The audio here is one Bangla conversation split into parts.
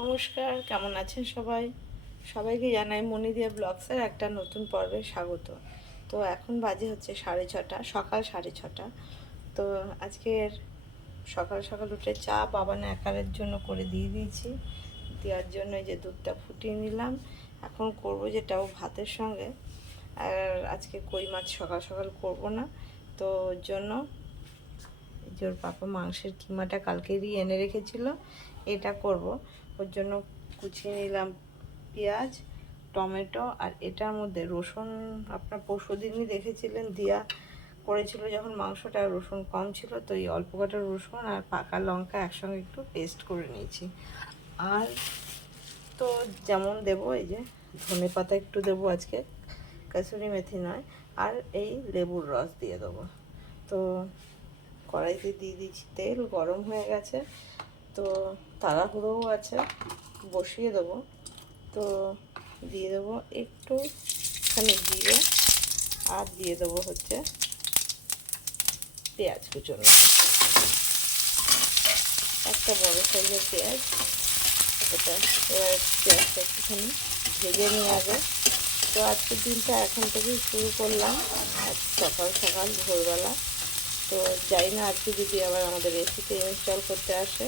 নমস্কার, কেমন আছেন সবাই? সবাইকে জানাই মনিদিয়া ব্লগসের একটা নতুন পর্বে স্বাগত। তো এখন বাজে হচ্ছে সাড়ে ছটা, সকাল সাড়ে ছটা। তো আজকের সকাল সকাল উঠে চা বাবানে একারের জন্য করে দিয়ে দিয়েছি। দেওয়ার জন্য যে দুধটা ফুটিয়ে নিলাম। এখন করব যেটা ও ভাতের সঙ্গে। আর আজকে কই মাছ সকাল সকাল করব না। তো ওর জন্য যে ওর পাপা মাংসের কিমাটা কালকেরই এনে রেখেছিল, এটা করব। ওর জন্য কুচিয়ে নিলাম পেঁয়াজ, টমেটো আর এটার মধ্যে রসুন। আপনার পরশু দিনই দেখেছিলেন, দিয়া করেছিল যখন মাংসটা রসুন কম ছিল, তো এই অল্প কটা রসুন আর পাকা লঙ্কা একসঙ্গে একটু পেস্ট করে নিয়েছি। আর তো যেমন দেব, এই যে ধনে পাতা একটু দেবো আজকে, কাসুরি মেথি নয়, আর এই লেবুর রস দিয়ে দেবো। তো কড়াইতে দিয়ে দিচ্ছি, তেল গরম হয়ে গেছে। তো তাড়াহুড়োও আছে, বসিয়ে দেবো। তো দিয়ে দেবো একটুখানি দিয়ে আর দিয়ে দেবো হচ্ছে পেঁয়াজ কুচনো। একটা বড় সাইজের পেঁয়াজ এটা এবার পেঁয়াজটা একটুখানি ভেজে নিয়ে আগে তো আজকের দিনটা এখন থেকেই শুরু করলাম, আজ সকাল সকাল ভোরবেলা। তো যাই না আজকে যদি আবার আমাদের এসিতে ইনস্টল করতে আসে।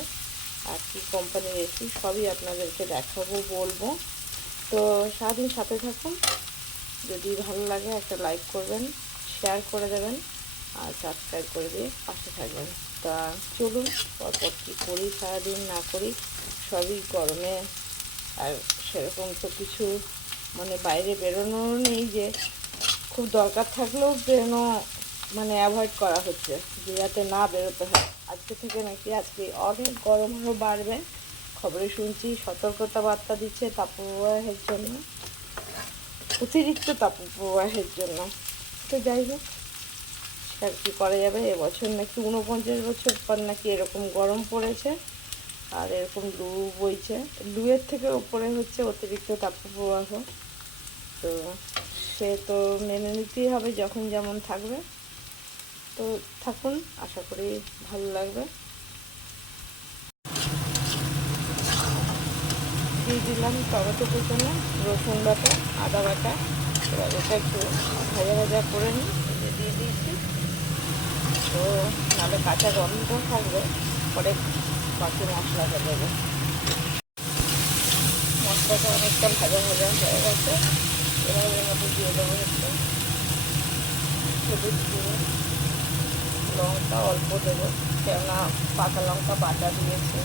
আর কি কোম্পানির এসি সবই আপনাদেরকে দেখাবো, বলব। তো সারাদিন সাথে থাকুন। যদি ভালো লাগে একটা লাইক করবেন শেয়ার করে দেবেন, আর সাবস্ক্রাইব করে দিয়ে পাশে থাকবেন। তা চলুন, পরপর কী করি, সারাদিন না করি, সবই গরমে। আর সেরকম তো কিছু মানে বাইরে বেরোনোর নেই যে, খুব দরকার থাকলেও বেরোনো মানে অ্যাভয়েড করা হচ্ছে, যে যাতে না বেরোতে হয়। আজকে থেকে নাকি আজকে অনেক গরম আরও বাড়বে। খবরে শুনছি সতর্কতা বার্তা দিচ্ছে তাপপ্রবাহের জন্য। অতিরিক্ত তাপপ্রবাহের জন্য। তো যাই হোক আর কি করা যাবে? এবছর নাকি ঊনপঞ্চাশ বছর পর নাকি এরকম গরম পড়েছে আর এরকম লু বইছে। লুয়ের থেকে উপরে হচ্ছে অতিরিক্ত তাপপ্রবাহ তো সে তো মেনে নিতেই হবে যখন যেমন থাকবে। তো থাকুন, আশা করি ভালো লাগবে। দিয়ে দিলাম টমেটো কুচনো, রসুন বাটা, আদা বাটা। এবার এটা একটু ভাজা ভাজা করে নিই দিয়ে দিয়েছি। তো নাহলে কাঁচা গন্ধ থাকবে, পরে বাকি মশলাটা দেবো। মশলাটা অনেকটা ভাজা ভাজা হয়ে গেছে। এবার এর মধ্যে দিয়ে দেবো একটু হলুদ দিয়ে লঙ্কা অল্প দেবো, কেননা পাকা লঙ্কা বাটা দিয়েছে।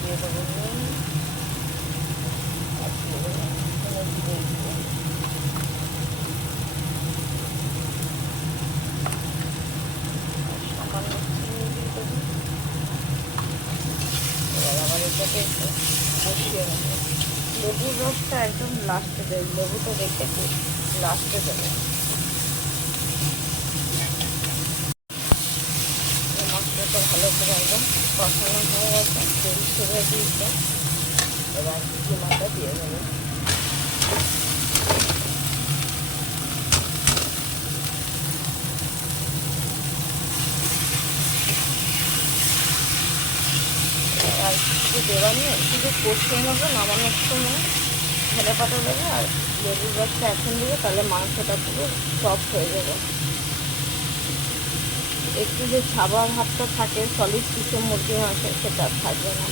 দিয়ে দেবো নুন দিয়ে দিয়ে দিয়ে এবার আবার এটাকে একটু বসিয়ে নেব। লেবুর রসটা একদম লাস্টে দেবে। লেবুটা রেখেছি লাস্টে দেবো। একদম কষানো হয়ে গেছে তেল ছেড়ে দিয়েছে এবার কিমাটা দিয়ে দেবো আর কিছু দেওয়ার নেই, শুধু কষিয়ে নেব নামানোর সময় ধনে পাতা দেবো আর লেবুর রসটা এখন দেবো, তাহলে মাংসটা পুরো সফট হয়ে যাবে। একটু যে ছাবা ভাবটা থাকে সলিড কিছু মুরগি মাংসে সেটা থাকবে না।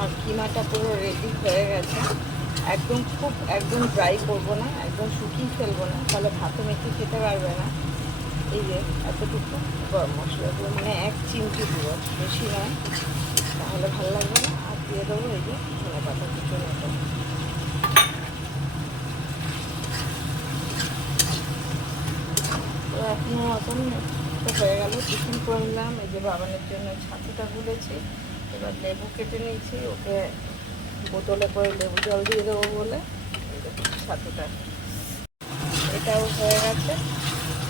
আর কিমাটা পুরো রেডি হয়ে গেছে। একদম খুব, একদম ড্রাই করব না, একদম শুকিয়ে ফেলব না, তাহলে ভাতে মেখে খেতে পারবে না। এই যে এতটুকু গরম মশলা দিয়ে মানে এক চিমটি পুরো বেশি নয়। তাহলে ভালো লাগবে না। আর দিয়ে দেবো এই যে ধনে পাতা কিছু মতো তো এখনও মতন তো হয়ে গেল, টিফিন করে নিলাম এই যে বাবানের জন্য ছাতুটা গুলেছি, এবার লেবু কেটে নিয়েছি। ওকে বোতলে করে লেবু জল দিয়ে দেবো বলে। ছাতুটা। এটাও হয়ে গেছে।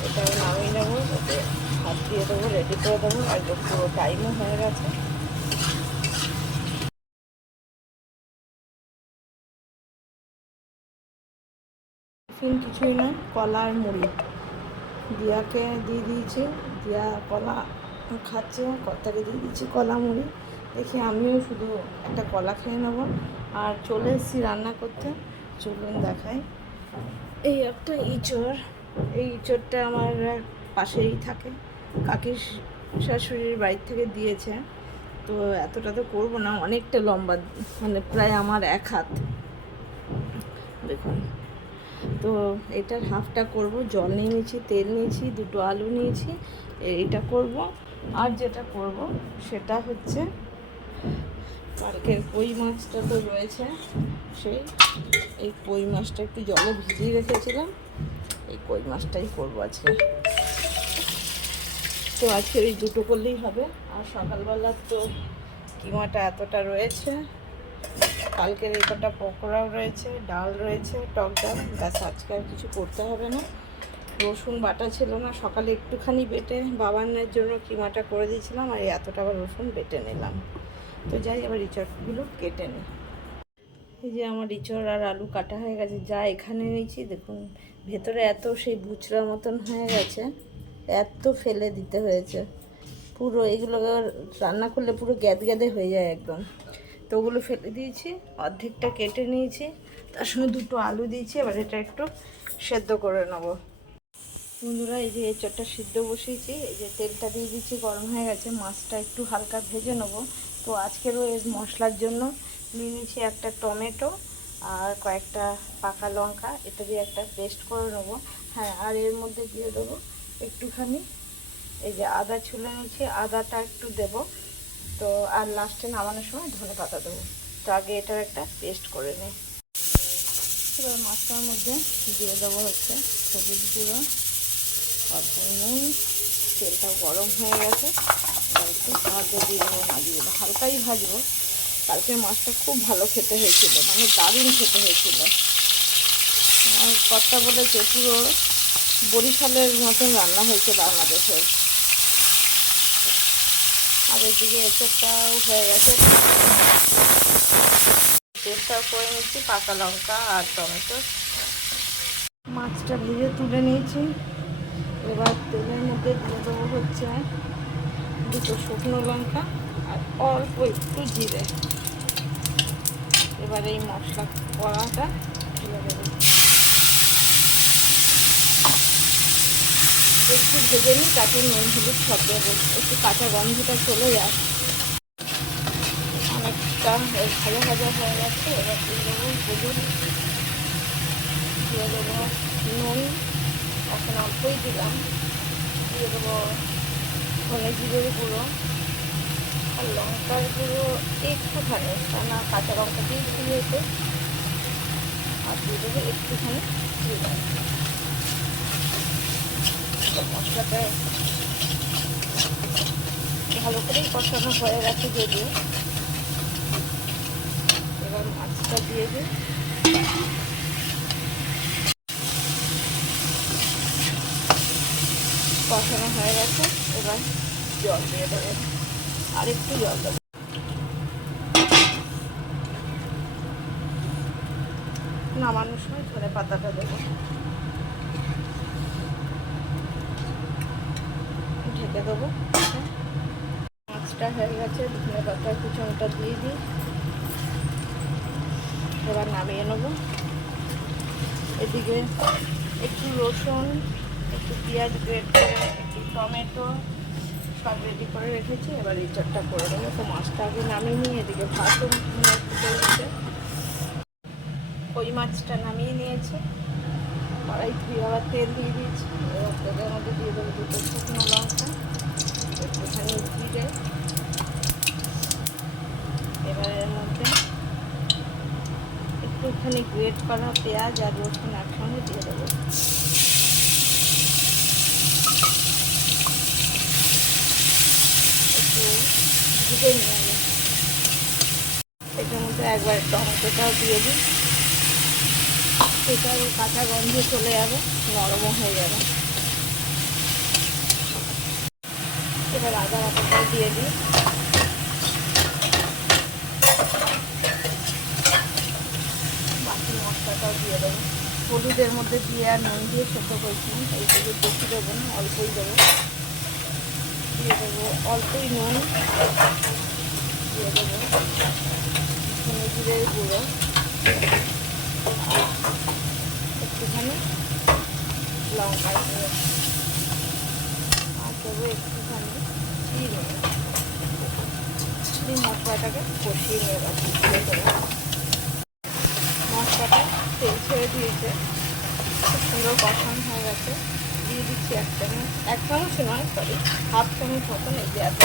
এটাও নামিয়ে নেব ওকে হাত দিয়ে দেবো রেডি করে দেবো, আর পুরো টাইমও হয়ে গেছে। টিফিন কিছুই না, কলা আর মুড়ি। দিয়াকে দিয়ে দিয়েছি, দিয়া কলা খাচ্ছে, কর্তাকে দিয়ে দিয়েছি কলা মুড়ি। দেখি আমিও শুধু একটা কলা খেয়ে নেব। আর চলে এসেছি রান্না করতে, চলুন দেখাই। এই একটা ইঁচড়। এই ইঁচড়টা আমার পাশেই থাকে। কাকির শাশুড়ির বাড়ির থেকে দিয়েছে। তো এতটা তো করব না, অনেকটা লম্বা মানে প্রায় আমার এক হাত। দেখুন। তো এটার হাফটা করব, জল নিয়ে নিয়েছি, তেল নিয়েছি, দুটো আলু নিয়েছি, এইটা করব। আর যেটা করব, সেটা হচ্ছে কালকের কই মাছটা তো রয়েছে, সেই, এই কই মাছটা একটু জলে ভিজিয়ে রেখেছিলাম। এই কই মাছটাই করব আজকে। তো আজকে এই দুটো করলেই হবে। আর সকালবেলা তো কিমাটা এতটা রয়েছে। কালকের এই কটা পকোড়াও রয়েছে, ডাল রয়েছে, টক ডাল। ব্যাস, আজকে আর কিছু করতে হবে না। রসুন বাটা ছিল না, সকালে একটুখানি বেটে বাবানের জন্য কিমাটা করে দিয়েছিলাম, আর এতটা আবার রসুন বেটে নিলাম। তো যাই আবার ইঁচড়গুলো কেটে নিই। এই যে আমার ইঁচড় আর আলু কাটা হয়ে গেছে, যা এখানে নিয়েছি দেখুন ভেতরে এত সেই বুচড়া মতন হয়ে গেছে, এত ফেলে দিতে হয়েছে। পুরো এগুলো রান্না করলে পুরো গ্যাদ গ্যাদে হয়ে যায় একদম। তো ওগুলো ফেলে দিয়েছি, অর্ধেকটা কেটে নিয়েছি, তার সঙ্গে দুটো আলু দিয়েছি, এবার এটা একটু সেদ্ধ করে নেব। বন্ধুরা, এই যে এঁচড়টা সিদ্ধ বসিয়েছি, এই যে তেলটা দিয়ে দিচ্ছি গরম হয়ে গেছে, মাছটা একটু হালকা ভেজে নেব। তো আজকেরও এর মশলার জন্য নিয়ে নিয়েছি একটা টমেটো আর কয়েকটা পাকা লঙ্কা, এটা দিয়ে একটা পেস্ট করে নেব। হ্যাঁ আর এর মধ্যে দিয়ে দেবো একটুখানি, এই যে আদা ছুলে নিয়েছি, আদাটা একটু দেব। তো আর লাস্টে নামানোর সময় ধনে পাতা দেবো। তো আগে এটার একটা পেস্ট করে নিই এবার মাছটার মধ্যে দিয়ে দেবো হচ্ছে সবুজ গুঁড়ো, অল্প নুন, তেলটা গরম হয়ে গেছে। এবার একটু ভাজতে দিয়ে দেবো মাছগুলো হালকাই ভাজবো। কালকে মাছটা খুব ভালো খেতে হয়েছিল মানে দারুণ খেতে হয়েছিল। আর কর্তা বলেছে, পুরো বরিশালের মতন রান্না হয়েছে বাংলাদেশের। আর এদিকে এসবটাও হয়ে গেছে। পেস্টটাও করে নিচ্ছি পাকা লঙ্কা আর টমেটো। মাছটা ভেজে তুলে নিয়েছি। এবার তেলের মধ্যে দিয়ে দেবো হচ্ছে দুটো শুকনো লঙ্কা আর অল্প একটু জিরে। এবার এই মশলা কড়াটা দিয়ে দেবো। একটু ভেজে নিই, তাতে নুন, হলুদ সব দেবো। একটু কাঁচা গন্ধটা চলে যায় অনেকটা ভাজা ভাজা হয়ে গেছে, এবার দিয়ে দেবো হলুদ। দিয়ে দেবো নুন, এখন অল্পই দিলাম। দিয়ে দেবো ধনে জিরের গুঁড়ো। আর লঙ্কার গুঁড়ো একটুখানি, কেননা কাঁচা লঙ্কা দিয়ে দিয়েছে আর দিয়ে দেবো একটুখানি মশলাটা ভালো করেই কষানো হয়ে গেছে যদিও। এবার মাছটা দিয়ে দিই। কষানো হয়ে গেছে, এবার জল দিয়ে দেবে। আর একটু জল দেবে নামানোর সময় ধনে পাতাটা দেবো। ঢেকে দেবো। মাছটা হয়ে গেছে, ধনে পাতা কুচনটা দিয়ে দিই। এবার নামিয়ে নেব। এদিকে একটু রসুন, একটু পেঁয়াজ গ্রেট করে একটু টমেটো সব রেডি করে রেখেছি, এবার এই করে দেবো তো মাছটা আগে নামিয়ে নিয়ে এদিকে ভাতও ফুটে ওই মাছটা নামিয়ে নিয়েছে? কড়াই ধুয়ে আবার তেল দিয়ে দিয়েছি। এবার তেলের মধ্যে দিয়ে দেবো দুটো শুকনো লঙ্কা, একটুখানি জিরে। এবার এর মধ্যে একটুখানি গ্রেট করা পেঁয়াজ আর রসুন একসঙ্গে দিয়ে দেবো একটু ভুজে নিয়ে আমি এটার মধ্যে একবার টমেটোটাও দিয়ে দিই। সেটার কাঁচা গন্ধ চলে যাবে, নরমও হয়ে যাবে। এবার আদা বাটাটাও দিয়ে দিই। বাকি মশলাটাও দিয়ে দেবো। হলুদের মধ্যে দিয়ে আর নুন দিয়ে সেদ্ধ করেছিলাম এইগুলো বেশি দেবো না, অল্পই দেবো। দিয়ে দেবো অল্পই নুন, দিয়ে দেবো ধনে জিরের গুঁড়ো। একটুখানি লঙ্কা গুঁড়ো আর দেবো একটুখানি চিনি এই মশলাটাকে কষিয়ে দেবো মশলাটা তেল ছেড়ে দিয়েছে। খুব সুন্দর কষানো হয়ে গেছে। দিয়ে দিচ্ছি এক চামচ এক চামচ নয় সরি হাফ চামচ মতন এই যে এত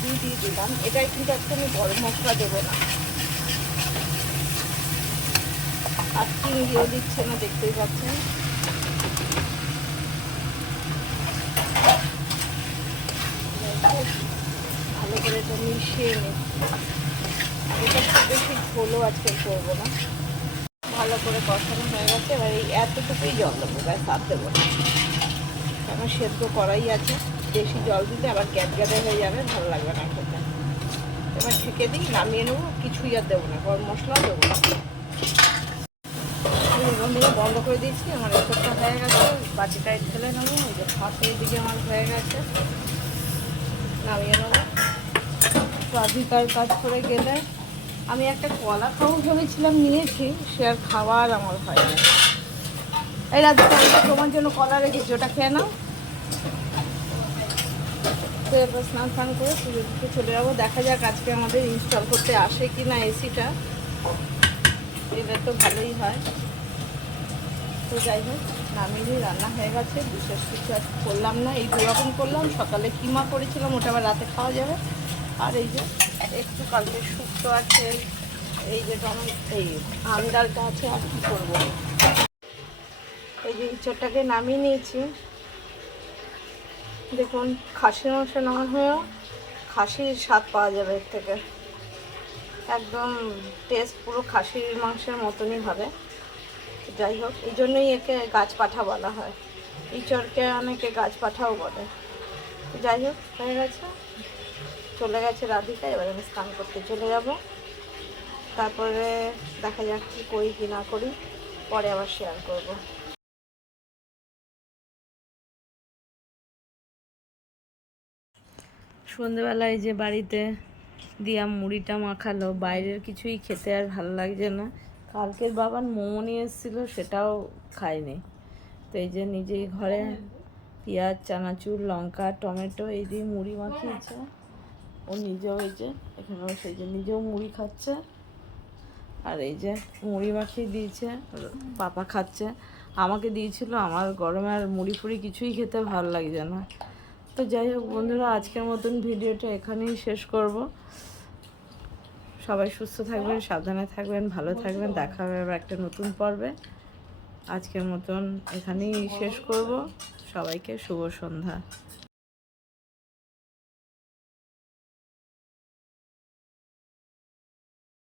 দিয়ে দিয়ে দিলাম। এটাই কিন্তু একটা আমি গরম মশলা দেবো না। আর চিংড়িও দিচ্ছে না, দেখতেই পাচ্ছেন। ভালো করে এটা মিশিয়ে নিই। এটা খুব বেশি ঝোলও আজকে করব না। ভালো করে কষানো হয়ে গেছে, এবার এই এতটুকুই জল দেবো, ব্যাস, আর দেবো না। কারণ সেদ্ধ করাই আছে। বেশি জল দিলে আবার গ্যাদ গ্যাদে হয়ে যাবে, ভালো লাগবে না খেতে। এবার ঢেকে দিই, নামিয়ে নেব, কিছুই আর দেবো না, গরম মশলাও দেবো না। বন্ধ করে দিয়েছি, আমার এসবটা হয়ে গেছে বাটিটায় ঢেলে নেব ওই যে ভাত দিকে আমার হয়ে গেছে। নামিয়ে নেব। রাধিকার কাজ করে গেলে, আমি একটা কলা খাব ভেবেছিলাম নিয়েছি, সে আর খাওয়ার আমার হয় না। এই রাধিকা তোমার জন্য কলা রেখেছি, ওটা খেয়ে নাও। তো স্নান স্নান করে পুজো দিতে চলে যাব। দেখা যাক আজকে আমাদের ইনস্টল করতে আসে কি না এসিটা এটা তো ভালোই হয়। তো যাই হোক, নামিয়ে রান্না হয়ে গেছে। বিশেষ কিছু আর করলাম না। এই দুরকম করলাম। সকালে কিমা করেছিলাম, ওটা আবার রাতে খাওয়া যাবে। আর এই যে, একটু কালকে শুক্তো আছে। এই যে টমেটো, এই আম আছে, আর কি করব? এই যে ইঁচড়টাকে নামিয়ে নিয়েছি। দেখুন খাসির মাংস নেওয়া হয়েও খাসির স্বাদ পাওয়া যাবে এর থেকে। একদম টেস্ট পুরো খাসির মাংসের মতনই হবে। যাই হোক, এই জন্যই একে গাছ পাঠা বলা হয়। ইঁচড়কে অনেকে গাছ পাঠাও বলে। যাই হোক, হয়ে গেছে। চলে গেছে রাধিকা, এবার আমি স্নান করতে চলে যাব। তারপরে দেখা যাক কি করি কি না করি, পরে আবার শেয়ার করব। সন্ধেবেলায় যে বাড়িতে দিয়া মুড়িটা মাখালো, বাইরের কিছুই খেতে আর ভালো লাগছে না। কালকের বাবার মোমো নিয়ে এসেছিল, সেটাও খায়নি তো এই যে নিজেই ঘরে পেঁয়াজ, চানাচুর, লঙ্কা, টমেটো, এই দিয়ে মুড়ি মাখিয়েছে। ও নিজেও এই যে, এখানেও সেই যে নিজেও মুড়ি খাচ্ছে। আর এই যে মুড়ি মাখিয়ে দিয়েছে, পাপা খাচ্ছে। আমাকে দিয়েছিল, আমার গরমে আর মুড়ি ফুড়ি কিছুই খেতে ভালো লাগছে না। তো যাই হোক বন্ধুরা, আজকের মতন ভিডিওটা এখানেই শেষ করব। সবাই সুস্থ থাকবেন, সাবধানে থাকবেন, ভালো থাকবেন। দেখা হবে আবার একটা নতুন পর্বে। আজকের মতন এখানেই শেষ করব। সবাইকে শুভ সন্ধ্যা।